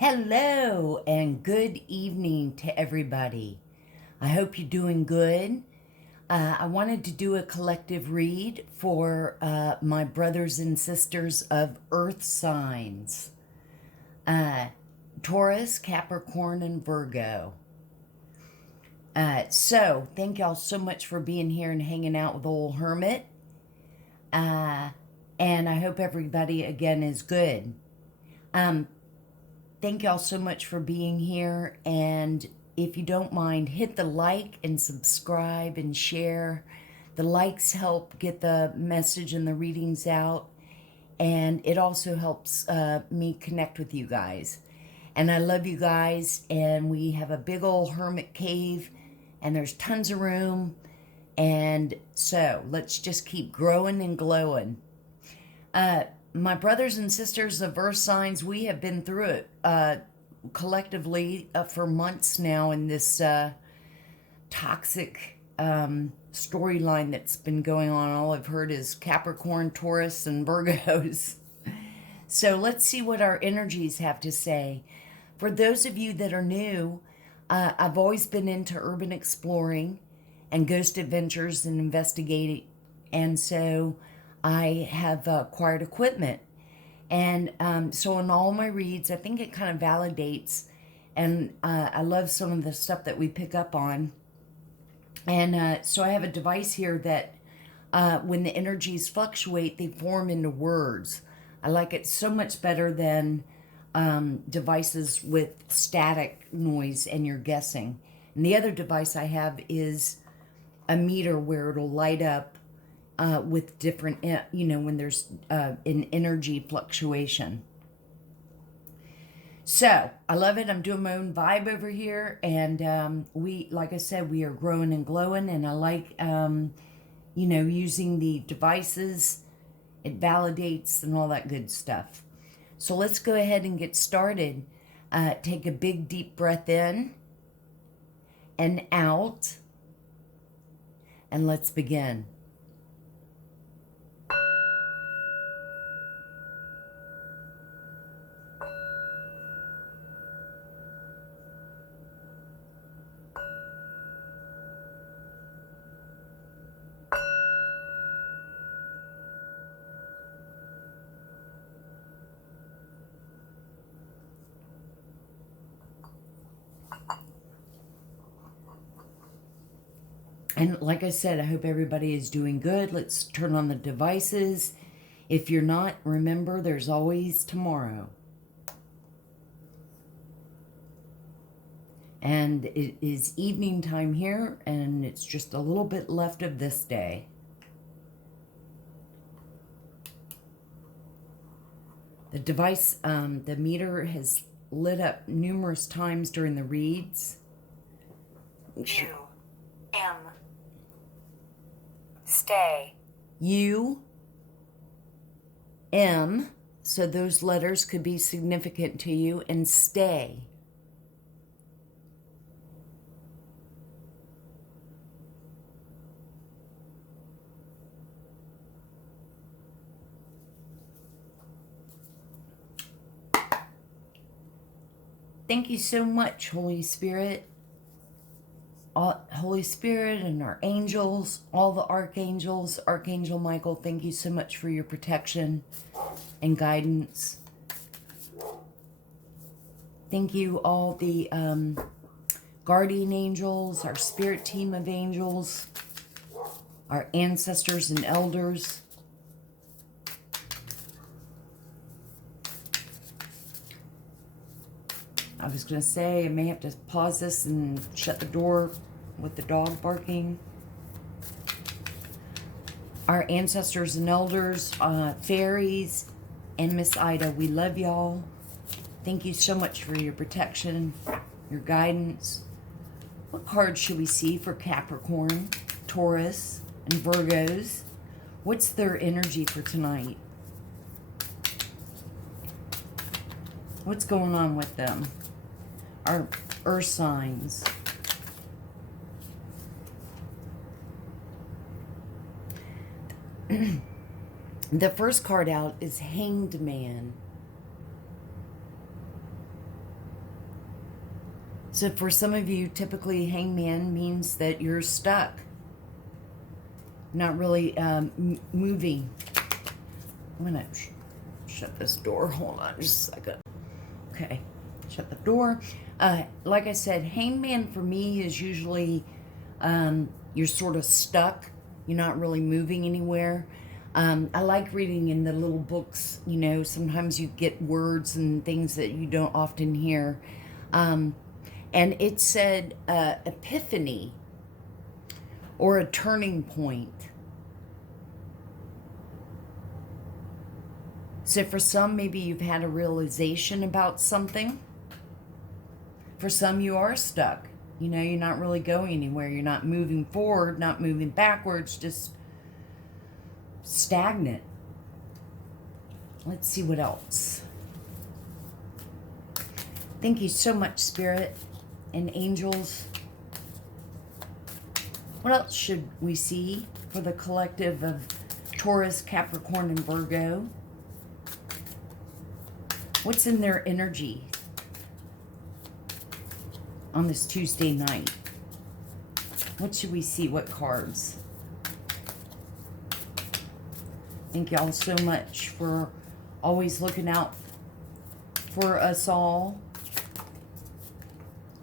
Hello and good evening to everybody. I hope you're doing good. I wanted to do a collective read for my brothers and sisters of earth signs, Taurus, Capricorn, and Virgo. So thank y'all so much for being here and hanging out with old Hermit. And I hope everybody again is good. Thank y'all so much for being here, and if you don't mind, hit the like and subscribe and share. The likes help get the message and the readings out, and it also helps me connect with you guys. And I love you guys, and we have a big old hermit cave, and there's tons of room, and so let's just keep growing and glowing. My brothers and sisters of earth signs, we have been through it collectively for months now in this toxic storyline that's been going on. All I've heard is Capricorn, Taurus, and Virgos. So let's see what our energies have to say. For those of you that are new, I've always been into urban exploring and ghost adventures and investigating, and so I have acquired equipment. And so in all my reads, I think it kind of validates, and I love some of the stuff that we pick up on. And so I have a device here that when the energies fluctuate, they form into words. I like it so much better than devices with static noise and you're guessing. And the other device I have is a meter where it'll light up with different, when there's an energy fluctuation. So I love it. I'm doing my own vibe over here, and we, like I said, we are growing and glowing, and I like, using the devices. It validates and all that good stuff. So let's go ahead and get started. Take a big deep breath in and out, and let's begin. And like I said, I hope everybody is doing good. Let's turn on the devices. If you're not, remember, there's always tomorrow. And it is evening time here, and it's just a little bit left of this day. The device, the meter has lit up numerous times during the reads. U-M. Stay. U-M, so those letters could be significant to you, and stay. Thank you so much, Holy Spirit. Holy Spirit and our angels, all the archangels, Archangel Michael, thank you so much for your protection and guidance. Thank you, all the guardian angels, our spirit team of angels, our ancestors and elders. I was going to say I may have to pause this and shut the door with the dog barking. Our ancestors and elders, fairies, and Miss Ida, we love y'all. Thank you so much for your protection, your guidance. What cards should we see for Capricorn, Taurus, and Virgos? What's their energy for tonight? What's going on with them? Our earth signs. The first card out is Hanged Man. So for some of you, typically hangman means that you're stuck. Not really moving. I'm going to shut this door. Hold on just a second. Okay, shut the door. Like I said, hangman for me is usually you're sort of stuck. You're not really moving anywhere. I like reading in the little books. You know, sometimes you get words and things that you don't often hear. And it said epiphany or a turning point. So for some, maybe you've had a realization about something. For some, you are stuck. You know, you're not really going anywhere. You're not moving forward, not moving backwards, just stagnant. Let's see what else. Thank you so much, Spirit and angels. What else should we see for the collective of Taurus, Capricorn, and Virgo? What's in their energy on this Tuesday night? What should we see? What cards? Thank y'all so much for always looking out for us all.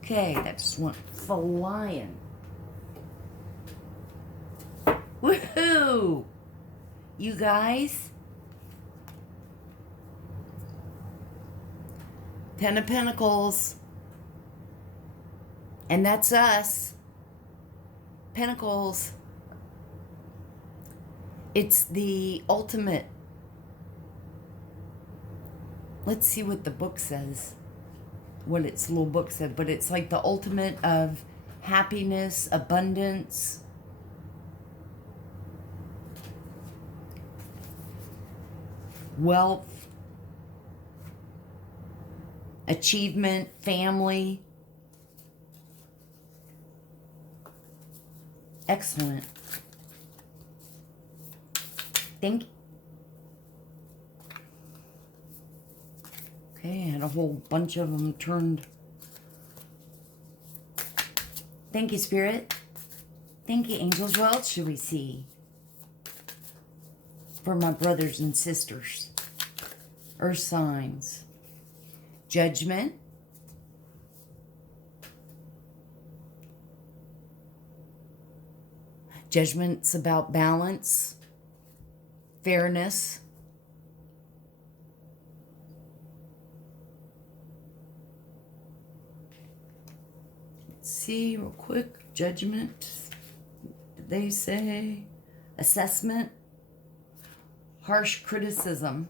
Okay, that just went flying. Woohoo! You guys? Ten of Pentacles. And that's us. Pentacles. It's the ultimate. Let's see what the book says. What its little book said. But it's like the ultimate of happiness, abundance. Wealth. Achievement, family. Excellent. Thank you. Okay, I had a whole bunch of them turned. Thank you, Spirit. Thank you, angels. What else should we see for my brothers and sisters? Earth signs. Judgment. Judgment's about balance, fairness. Let's see real quick. Judgment. Did they say assessment? Harsh criticism.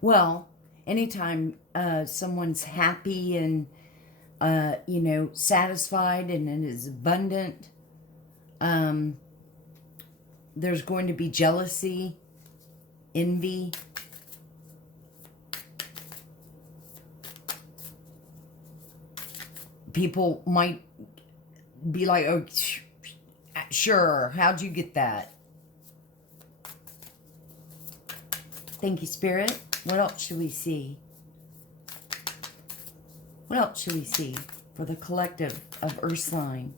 Well, anytime someone's happy and, you know, satisfied and is abundant, there's going to be jealousy, envy. People might be like, oh, sure, how'd you get that? Thank you, Spirit. What else should we see? What else should we see for the collective of Earth sign?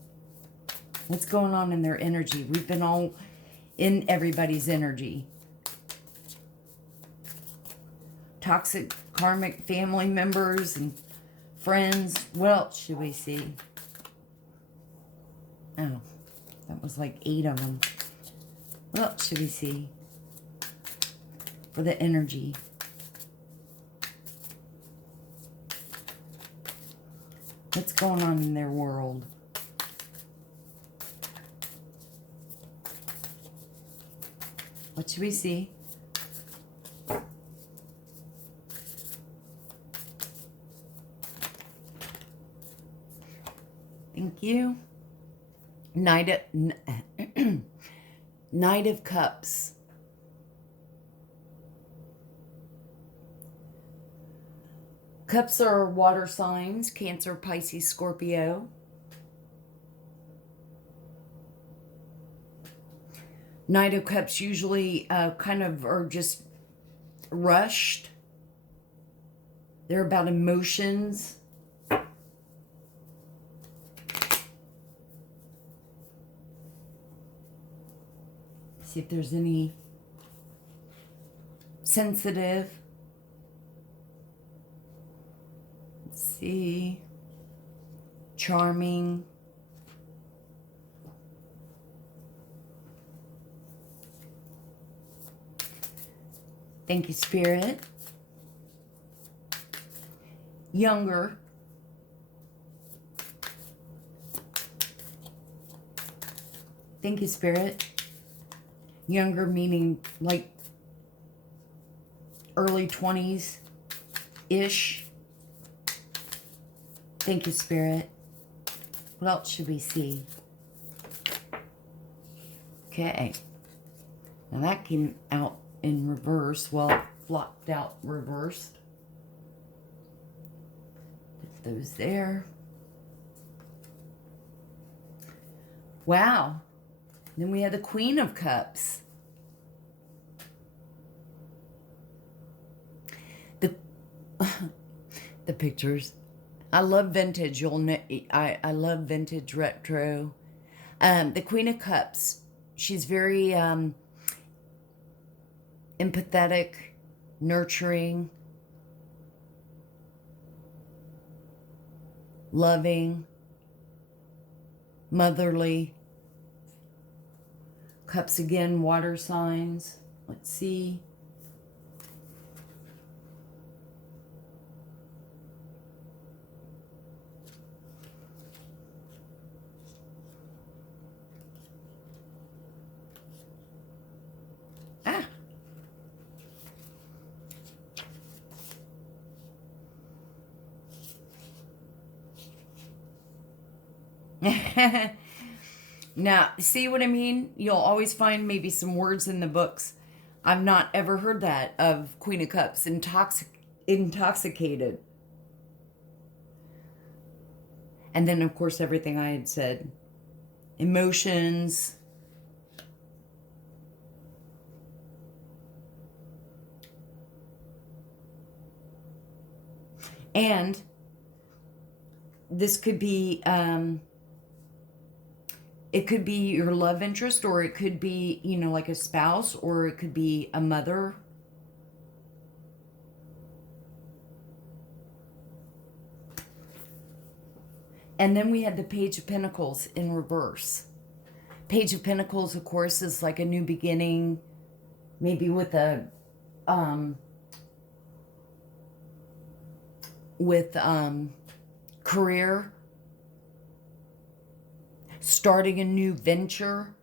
What's going on in their energy? We've been all in everybody's energy. Toxic, karmic family members and friends. What else should we see? Oh, that was like 8 of them. What else should we see for the energy? What's going on in their world? What should we see? Thank you. Knight of Cups. Cups are water signs, Cancer, Pisces, Scorpio. Knight of Cups usually kind of are just rushed. They're about emotions. See if there's any sensitive. Let's see. Charming. Thank you, Spirit. Younger. Thank you, Spirit. Younger meaning like early 20s-ish. Thank you, Spirit. What else should we see? Okay. Now that came out in reverse. Well, it flopped out reversed. Put those there. Wow. Then we have the Queen of Cups. The pictures. I love vintage. You'll know, I love vintage retro. The Queen of Cups. She's very empathetic, nurturing, loving, motherly. Cups again, water signs. Let's see. Ah. Now, see what I mean? You'll always find maybe some words in the books. I've not ever heard that of Queen of Cups, intoxicated. And then, of course, everything I had said. Emotions. And this could be... it could be your love interest, or it could be, you know, like a spouse, or it could be a mother. And then we had the Page of Pentacles in reverse. Page of Pentacles, of course, is like a new beginning, maybe with a, career. Starting a new venture.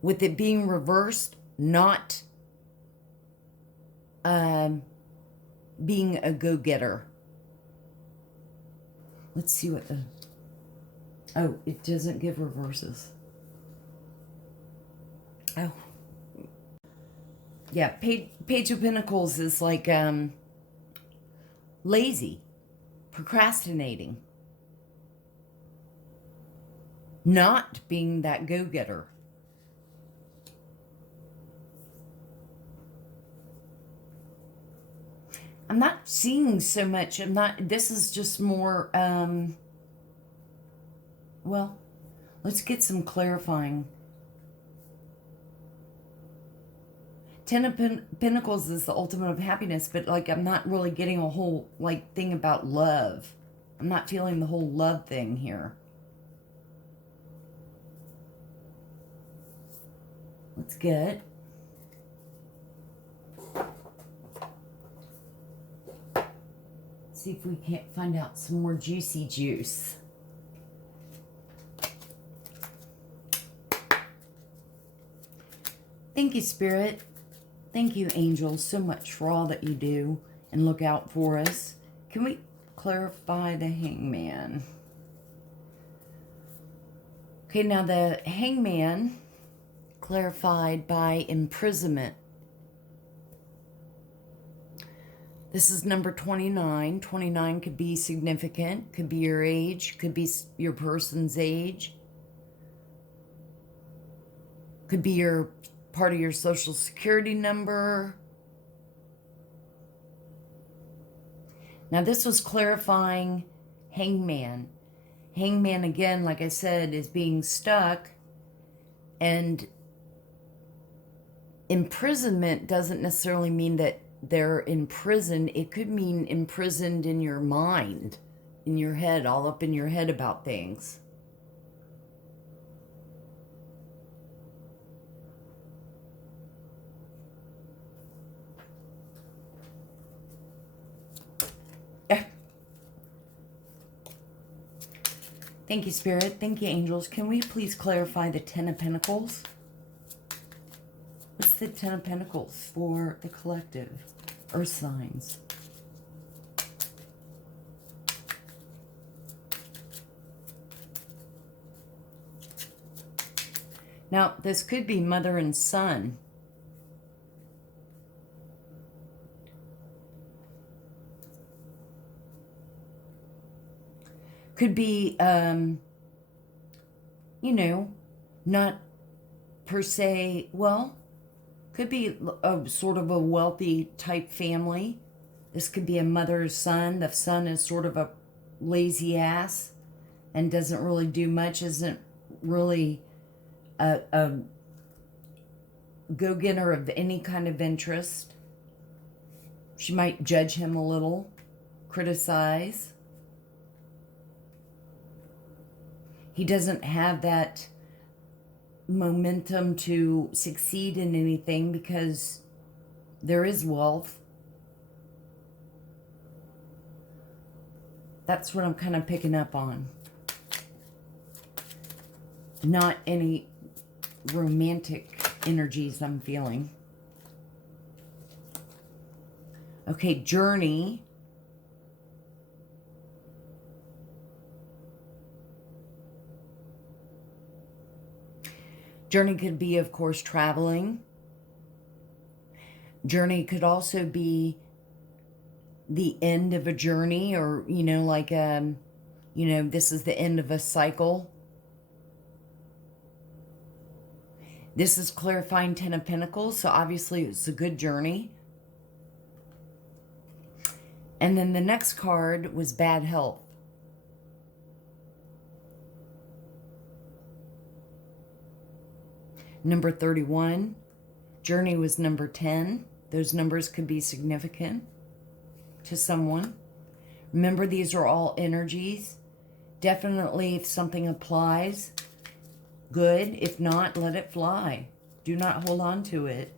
With it being reversed, not being a go-getter. Let's see what the... Oh, it doesn't give reverses. Oh. Yeah, Page of Pentacles is like lazy, procrastinating. Not being that go-getter. I'm not seeing so much. This is just more, well, let's get some clarifying. Ten of Pentacles is the ultimate of happiness, but like I'm not really getting a whole like thing about love. I'm not feeling the whole love thing here. Let's get see if we can't find out some more juicy juice. Thank you, Spirit. Thank you, angels, so much for all that you do and look out for us. Can we clarify the Hangman? Okay, now the Hangman clarified by imprisonment. This is number 29. 29 could be significant, could be your age, could be your person's age, could be your part of your social security number. Now this was clarifying Hangman. Hangman, again, like I said, is being stuck and imprisonment doesn't necessarily mean that they're in prison. It could mean imprisoned in your mind, in your head, all up in your head about things. Thank you, Spirit. Thank you, angels. Can we please clarify the Ten of Pentacles? What's the Ten of Pentacles for the collective? Earth signs. Now, this could be mother and son. Could be, you know, not per se, well, could be a sort of a wealthy type family. This could be a mother's son. The son is sort of a lazy ass and doesn't really do much, isn't really a go-getter of any kind of interest. She might judge him a little, criticize. He doesn't have that momentum to succeed in anything because there is wealth. That's what I'm kind of picking up on. Not any romantic energies I'm feeling. Okay, journey. Journey could be, of course, traveling. Journey could also be the end of a journey, or, you know, like, you know, this is the end of a cycle. This is clarifying Ten of Pentacles, so obviously it's a good journey. And then the next card was bad health. Number 31. Journey was number 10. Those numbers could be significant to someone. Remember, these are all energies. Definitely, if something applies, good. If not, let it fly. Do not hold on to it.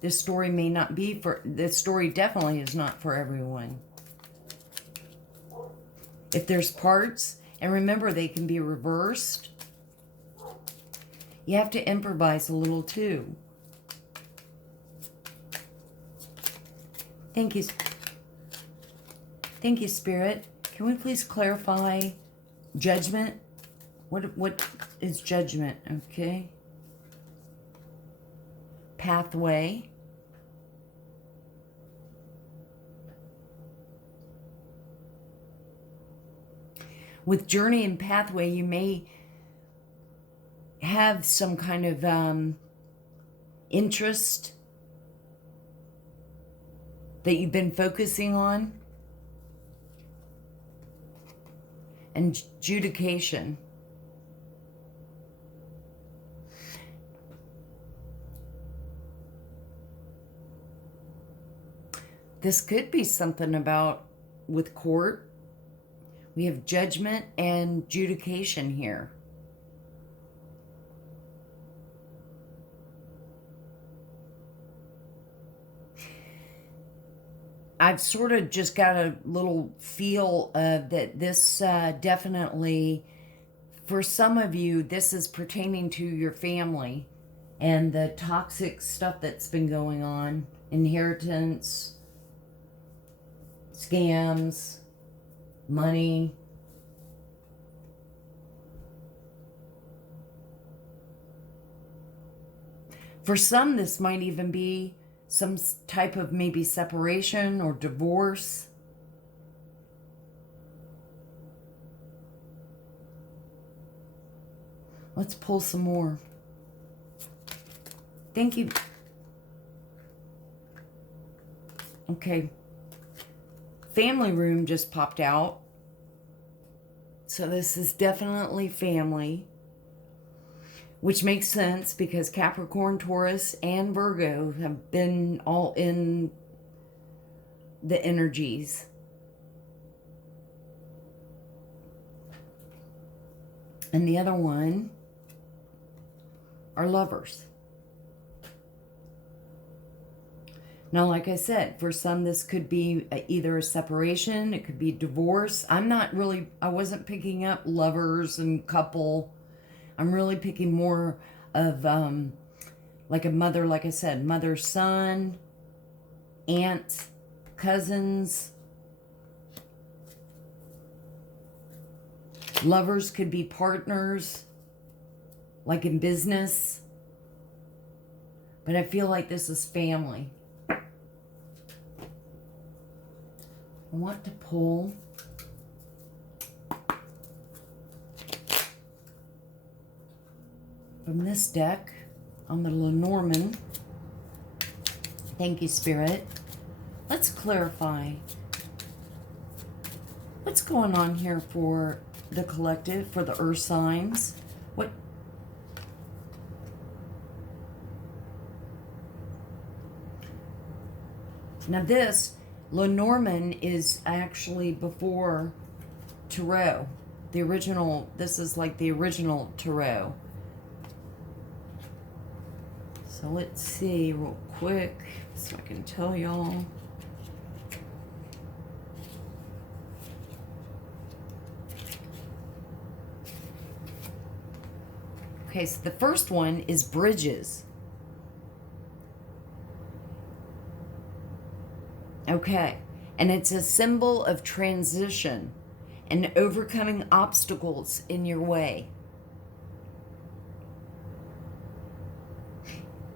This story may not be for... This story definitely is not for everyone. If there's parts, and remember, they can be reversed. You have to improvise a little too. Thank you. Thank you, Spirit. Can we please clarify judgment? What is judgment? Okay. Pathway. With journey and pathway, you may have some kind of interest that you've been focusing on. And adjudication. This could be something about with court. We have judgment and adjudication here. I've sort of just got a little feel of that this definitely, for some of you, this is pertaining to your family and the toxic stuff that's been going on. Inheritance, scams, money. For some, this might even be some type of maybe separation or divorce. Let's pull some more. Thank you. Okay. Family room just popped out. So this is definitely family. which makes sense because Capricorn, Taurus, and Virgo have been all in the energies. And the other one are lovers. Now, like I said, for some, this could be either a separation, it could be divorce. I wasn't picking up lovers and couple. I'm really picking more of like a mother, like I said, mother, son, aunt, cousins. Lovers could be partners, like in business. But I feel like this is family. I want to pull from this deck on the Lenormand. Thank you, Spirit. Let's clarify what's going on here for the collective, for the earth signs. What? Now this Lenormand is actually before tarot. The original, this is like the original tarot. So let's see real quick so I can tell y'all. Okay, so the first one is bridges. Okay, and it's a symbol of transition and overcoming obstacles in your way.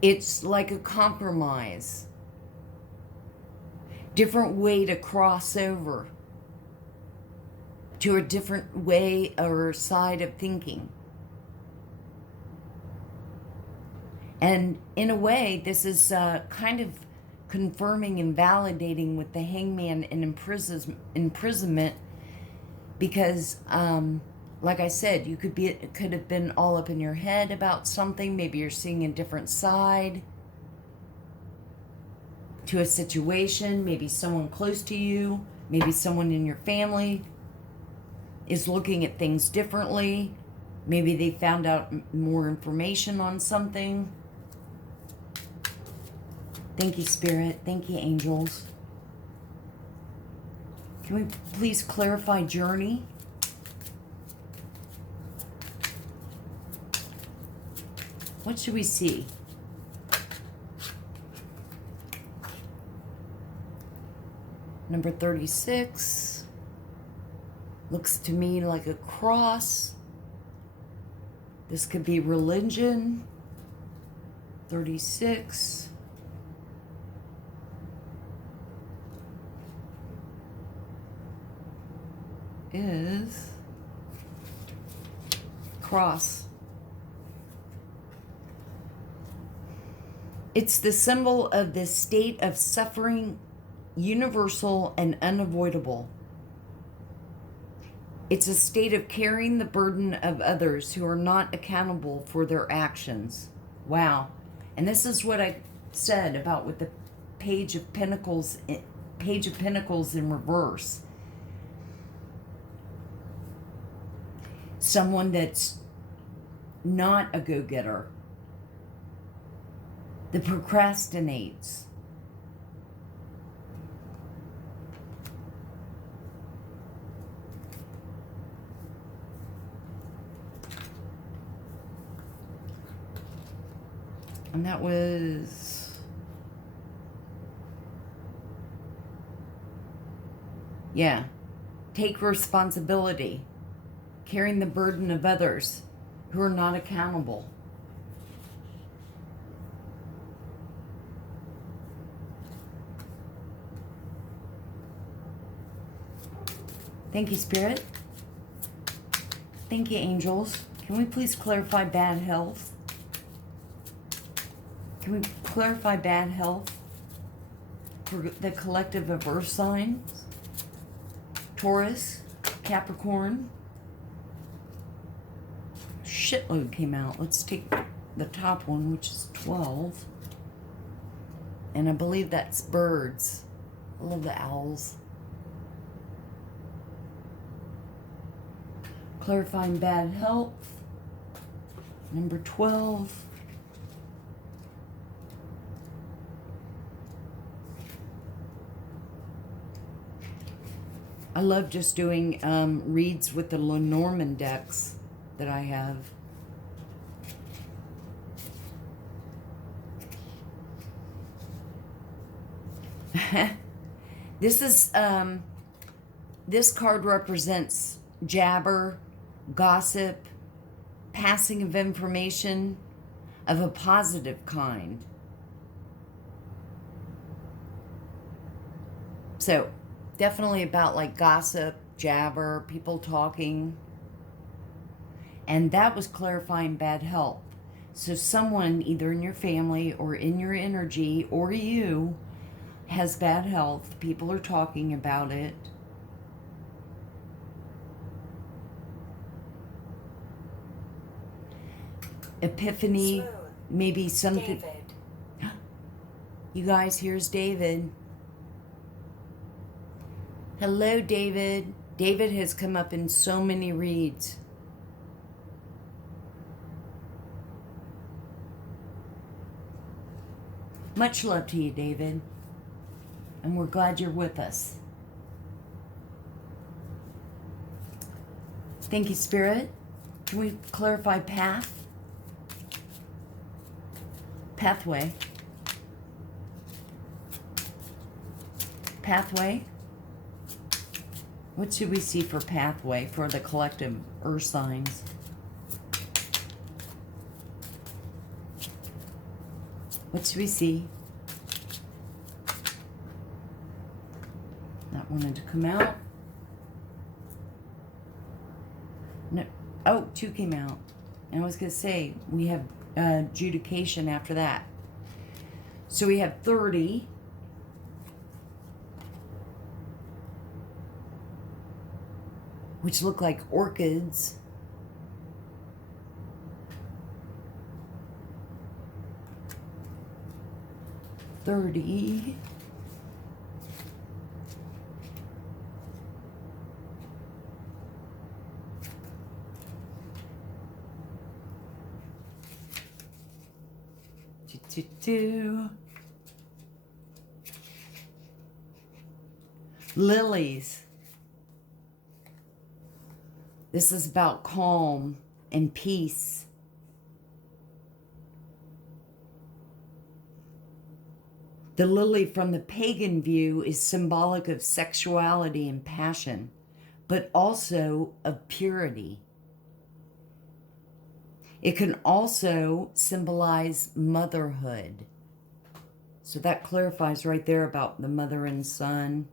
It's like a compromise. Different way to cross over to a different way or side of thinking. And in a way, this is kind of confirming and validating with the hangman and imprisonment, because like I said, it could have been all up in your head about something. Maybe you're seeing a different side to a situation. Maybe someone close to you, maybe someone in your family is looking at things differently. Maybe they found out more information on something. Thank you, Spirit. Thank you, angels. Can we please clarify journey? What should we see? Number 36. Looks to me like a cross. This could be religion. 36. Is cross. It's the symbol of this state of suffering, universal and unavoidable. It's a state of carrying the burden of others who are not accountable for their actions. Wow. And this is what I said about with the Page of Pentacles in reverse. Someone that's not a go-getter, that procrastinates. And that was, yeah, take responsibility. Carrying the burden of others who are not accountable. Thank you, Spirit. Thank you, angels. Can we please clarify bad health? Can we clarify bad health for the collective of earth signs? Taurus, Capricorn, shitload came out. Let's take the top one, which is 12. And I believe that's birds. I love the owls. Clarifying bad health. Number 12. I love just doing reads with the Lenormand decks that I have. This is this card represents jabber, gossip, passing of information of a positive kind. So definitely about like gossip, jabber, people talking. And that was clarifying bad health. So someone either in your family or in your energy or you has bad health. People are talking about it. Epiphany, Smooth. maybe something. David. You guys, here's David. Hello, David. David has come up in so many reads. Much love to you, David. And we're glad you're with us. Thank you, Spirit. Can we clarify path? Pathway. Pathway. What should we see for pathway for the collective earth signs? What should we see? That wanted to come out. No. Oh, 2 came out. And I was going to say, we have adjudication after that. So we have 30. Which look like orchids. $30. Lilies. This is about calm and peace. The lily from the pagan view is symbolic of sexuality and passion, but also of purity. It can also symbolize motherhood. So that clarifies right there about the mother and son.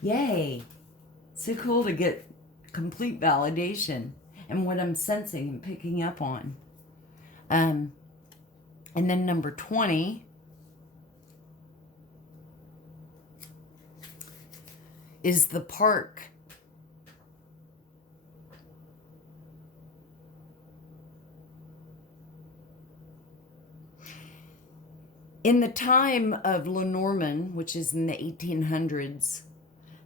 Yay! So cool to get complete validation and what I'm sensing and picking up on. And then number 20 is the park. In the time of Lenormand, which is in the 1800s,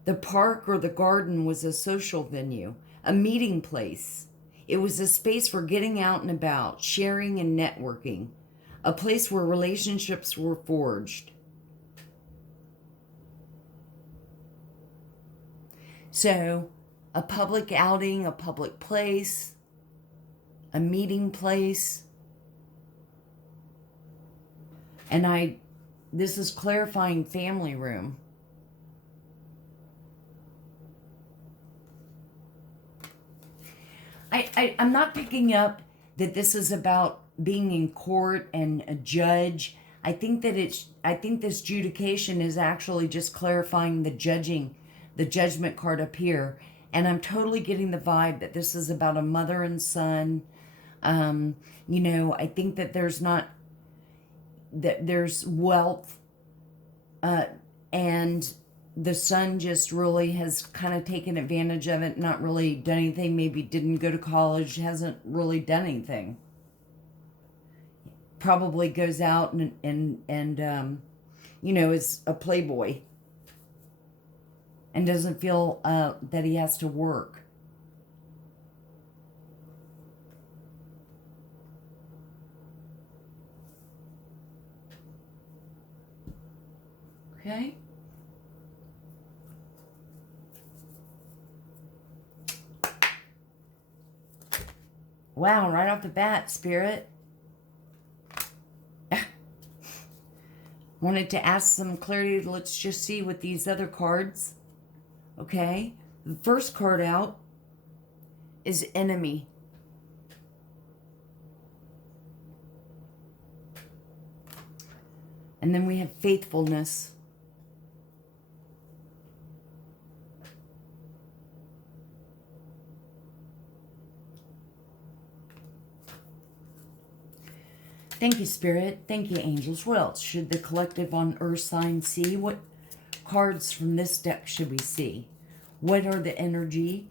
the park or the garden was a social venue, a meeting place. It was a space for getting out and about, sharing and networking, a place where relationships were forged. So, a public outing, a public place, a meeting place. And this is clarifying family room. I'm not picking up that this is about being in court and a judge. I think this judication is actually just clarifying the judgment card up here. And I'm totally getting the vibe that this is about a mother and son. I think that there's wealth, and the son just really has kind of taken advantage of it, not really done anything, maybe didn't go to college, hasn't really done anything. Probably goes out and you know, is a playboy and doesn't feel that he has to work. Okay. Wow, right off the bat, Spirit. Wanted to ask some clarity. Let's just see with these other cards. Okay. The first card out is enemy. And then we have faithfulness. Thank you, Spirit. Thank you, angels. What else should the collective on Earth sign see? What cards from this deck should we see? What are the energy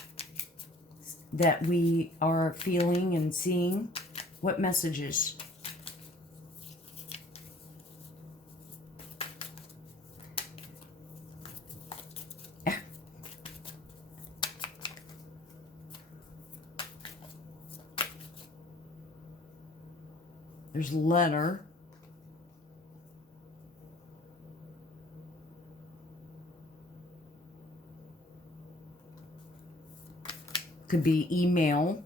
that we are feeling and seeing? What messages? There's a letter. Could be email.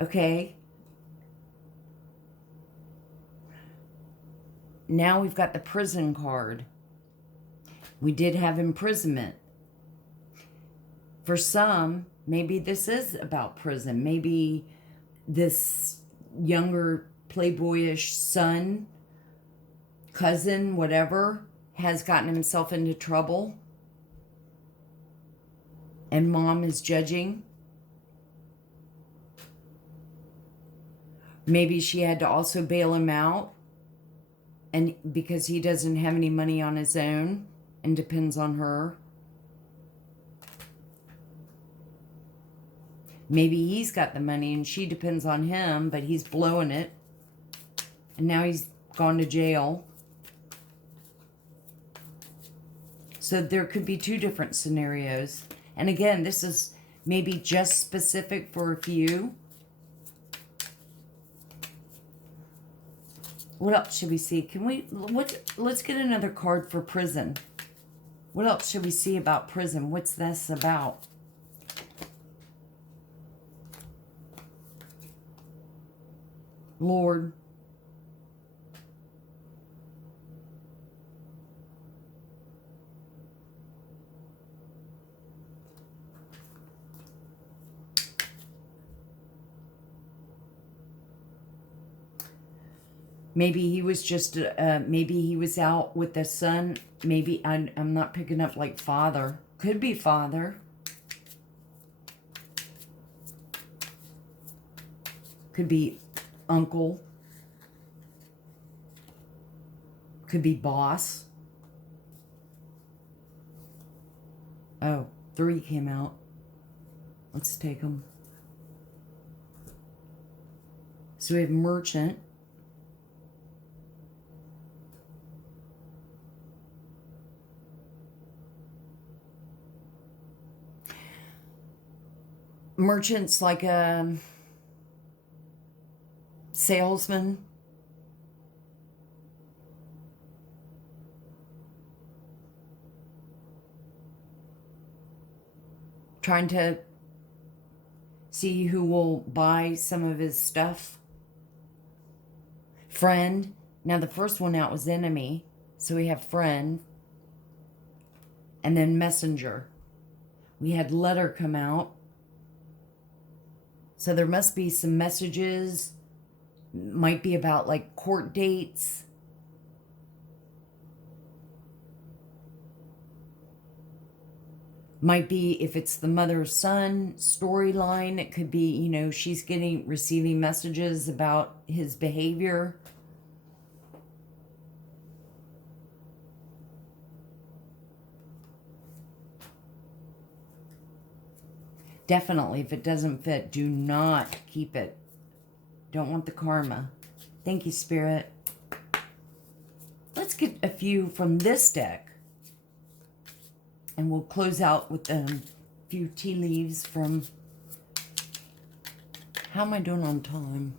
Okay. Now we've got the prison card. We did have imprisonment. For some, maybe this is about prison. Maybe this younger playboyish son, cousin, whatever, has gotten himself into trouble. And mom is judging. Maybe she had to also bail him out. And because he doesn't have any money on his own and depends on her. Maybe he's got the money and she depends on him, but he's blowing it. And now he's gone to jail. So there could be two different scenarios. And again, this is maybe just specific for a few. What else should we see? Let's get another card for prison. What else should we see about prison? What's this about? Lord. Maybe he was just, maybe he was out with the son. Maybe, I'm not picking up like father. Could be father. Could be uncle. Could be boss. Oh, 3 came out. Let's take them. So we have merchant. Merchant's like a salesman. Trying to see who will buy some of his stuff. Friend. Now the first one out was enemy. So we have friend. And then messenger. We had letter come out. So there must be some messages. Might be about like court dates. Might be, if it's the mother-son storyline, it could be, you know, she's receiving messages about his behavior. Definitely, if it doesn't fit, do not keep it. Don't want the karma. Thank you, Spirit. Let's get a few from this deck. And we'll close out with a few tea leaves from... How am I doing on time?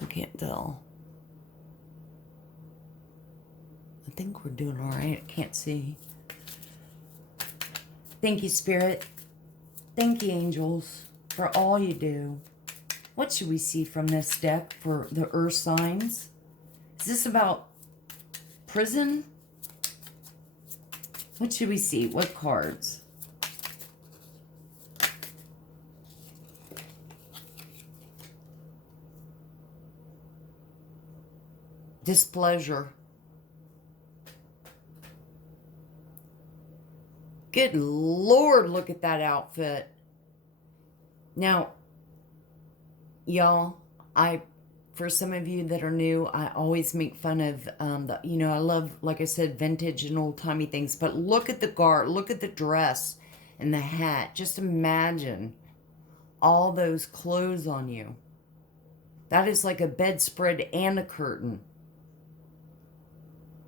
I can't tell. I think we're doing all right. I can't see. Thank you, Spirit. Thank you, angels, for all you do. What should we see from this deck for the earth signs? Is this about prison? What should we see? What cards? Displeasure. Good Lord, look at that outfit. Now, y'all, for some of you that are new, I always make fun of, I love, like I said, vintage and old-timey things, but look at the garb, look at the dress and the hat. Just imagine all those clothes on you. That is like a bedspread and a curtain.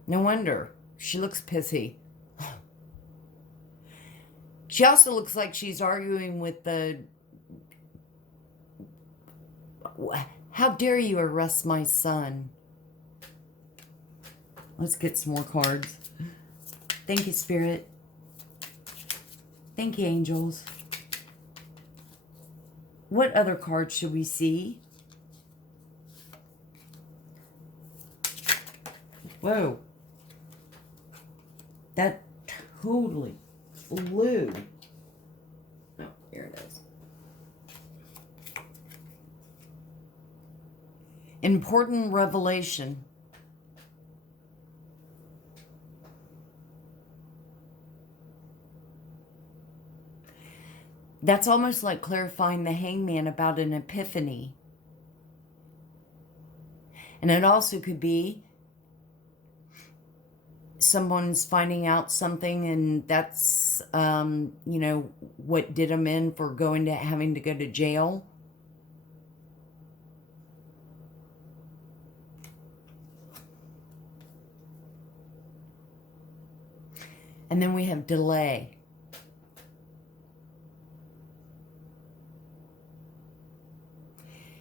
No wonder. She looks pissy. She also looks like she's arguing with the... How dare you arrest my son? Let's get some more cards. Thank you, Spirit. Thank you, angels. What other cards should we see? Whoa. That totally flew. Oh, here it is. Important revelation. That's almost like clarifying the hangman about an epiphany. And it also could be someone's finding out something, and that's, what did them in for having to go to jail. And then we have delay.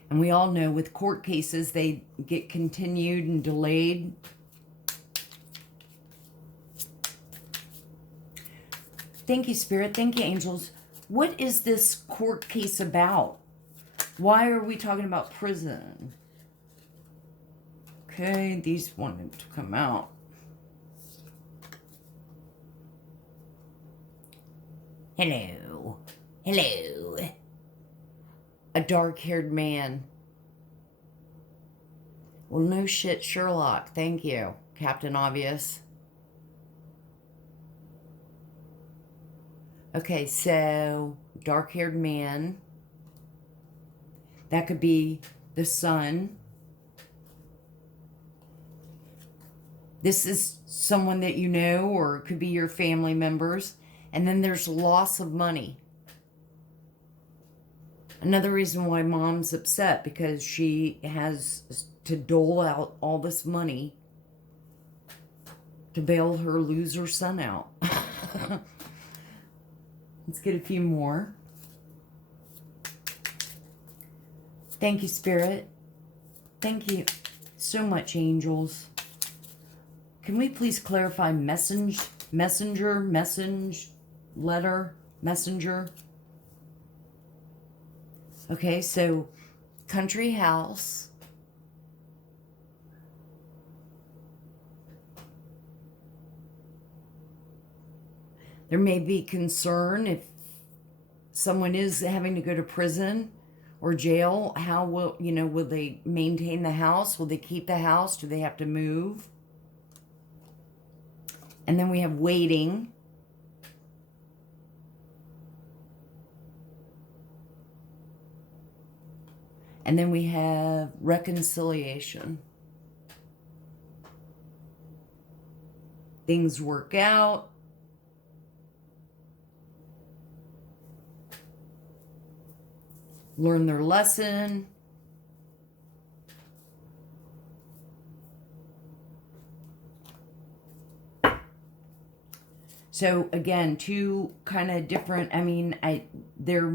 And we all know with court cases, they get continued and delayed. Thank you, Spirit. Thank you, angels. What is this court case about? Why are we talking about prison? Okay, these wanted to come out. Hello. Hello. A dark-haired man. Well, no shit, Sherlock. Thank you, Captain Obvious. Okay, so dark-haired man. That could be the sun. This is someone that you know, or it could be your family members. And then there's loss of money. Another reason why mom's upset, because she has to dole out all this money to bail her loser son out. Let's get a few more. Thank you, Spirit. Thank you so much, angels. Can we please clarify messenger, letter, messenger? Okay, so country house. There may be concern if someone is having to go to prison or jail. How will, will they maintain the house? Will they keep the house? Do they have to move? And then we have waiting. And then we have reconciliation. Things work out. learn their lesson. So again, two kind of different, I mean, there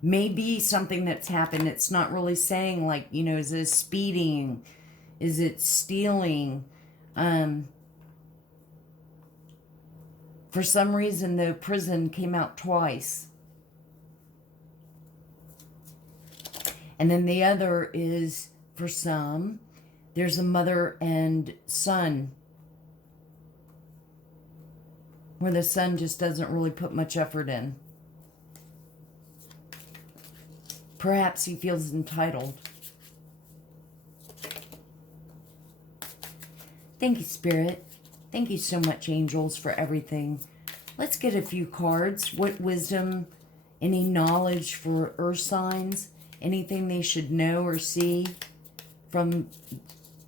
may be something that's happened. It's not really saying like, you know, is it speeding? Is it stealing? For some reason, though, prison came out twice. And then the other is, for some, there's a mother and son, where the son just doesn't really put much effort in. Perhaps he feels entitled. Thank you, Spirit. Thank you so much, angels, for everything. Let's get a few cards. What wisdom, any knowledge for earth signs, anything they should know or see from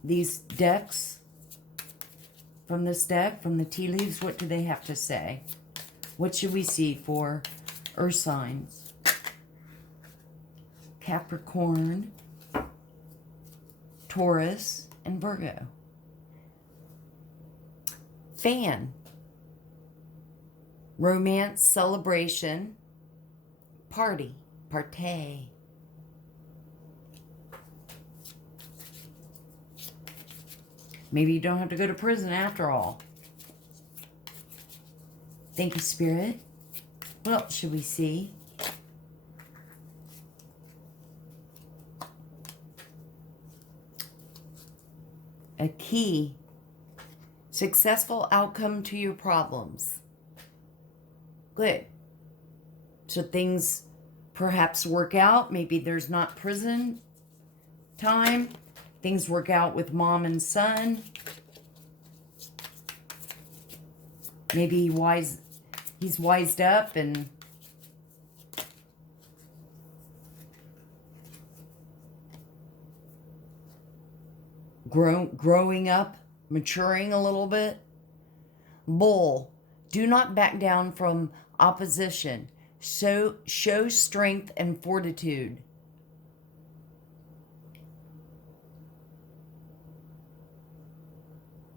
these decks, from this deck, from the tea leaves. What do they have to say? What should we see for earth signs? Capricorn, Taurus, and Virgo. Fan. Romance, celebration, party, partay. Maybe you don't have to go to prison after all. Thank you, Spirit. What else should we see? A key. Successful outcome to your problems. Good. So things perhaps work out. Maybe there's not prison time. Things work out with mom and son. Maybe he's wised up and growing up, maturing a little bit. Bull. Do not back down from opposition. So show strength and fortitude.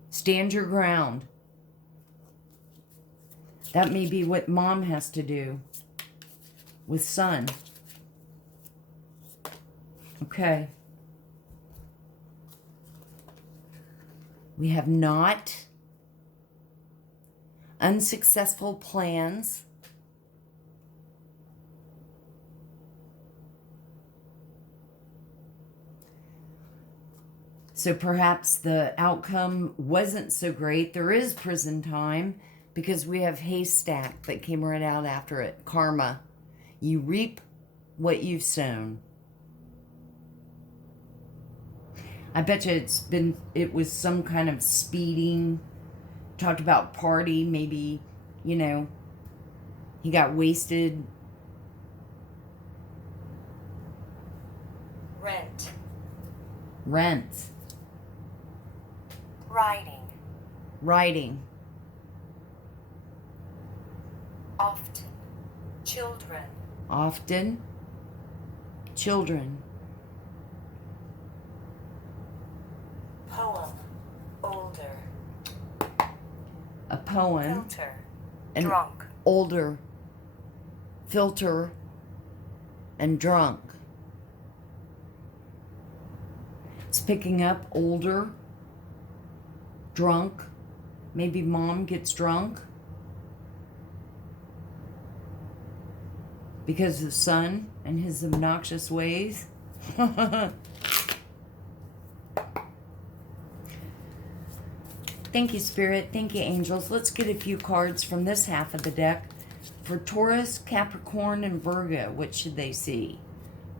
Stand your ground. That may be what mom has to do with son. Okay. We have not. Unsuccessful plans. So perhaps the outcome wasn't so great. There is prison time because we have haystack that came right out after it. Karma. You reap what you've sown. I bet you it was some kind of speeding. Talked about party, maybe, you know, he got wasted. Rent. Writing. Often. Children. Poem. Older. A poem. Filter. And Drunk. Older. Filter. And drunk. It's picking up older. Drunk. Maybe mom gets drunk because of the son and his obnoxious ways. Thank you, Spirit. Thank you, angels. Let's get a few cards from this half of the deck. For Taurus, Capricorn, and Virgo, what should they see?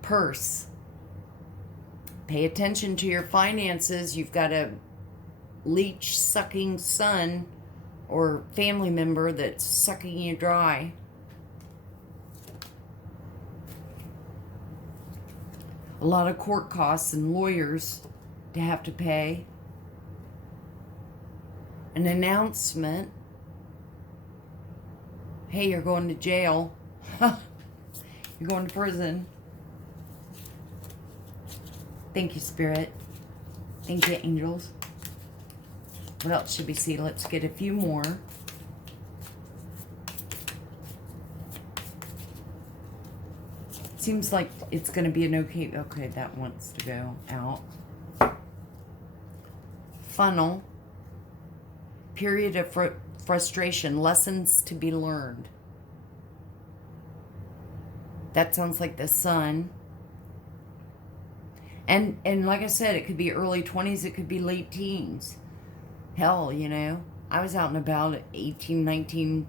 Purse. Pay attention to your finances. You've got a leech-sucking son or family member that's sucking you dry. A lot of court costs and lawyers to have to pay. An announcement. Hey, you're going to jail. You're going to prison. Thank you, Spirit. Thank you, angels. What else should we see? Let's get a few more. Seems like it's going to be an okay... Okay, that wants to go out. Funnel. Period of frustration. Lessons to be learned. That sounds like the sun. And like I said, it could be early 20s. It could be late teens. Hell, you know. I was out and about at 18, 19...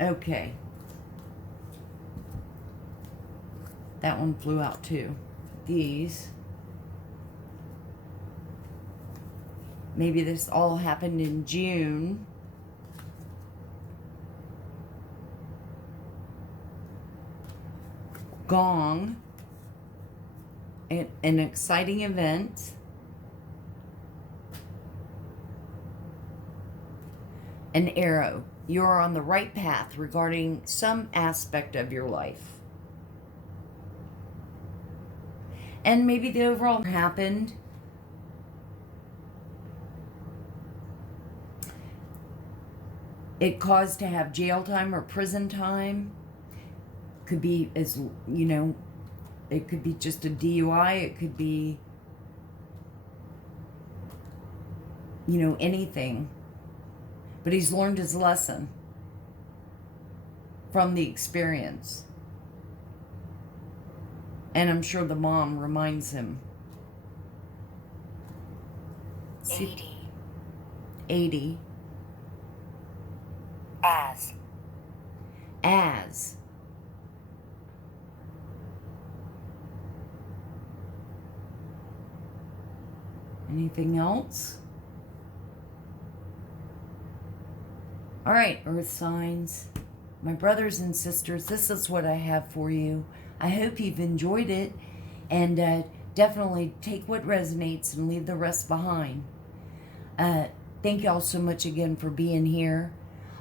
Okay. That one flew out too. These. Maybe this all happened in June. Gong. An exciting event. An arrow. You are on the right path regarding some aspect of your life. And maybe the overall happened. It caused to have jail time or prison time. Could be, as you know, it could be just a DUI. It could be, you know, anything. But he's learned his lesson from the experience. And I'm sure the mom reminds him. 80. 80. As. As. Anything else? All right, earth signs. My brothers and sisters, this is what I have for you. I hope you've enjoyed it, and definitely take what resonates and leave the rest behind. Thank y'all so much again for being here.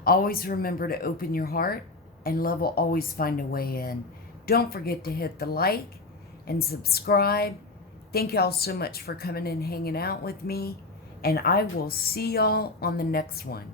Always remember to open your heart, and love will always find a way in. Don't forget to hit the like and subscribe. Thank y'all so much for coming and hanging out with me, and I will see y'all on the next one.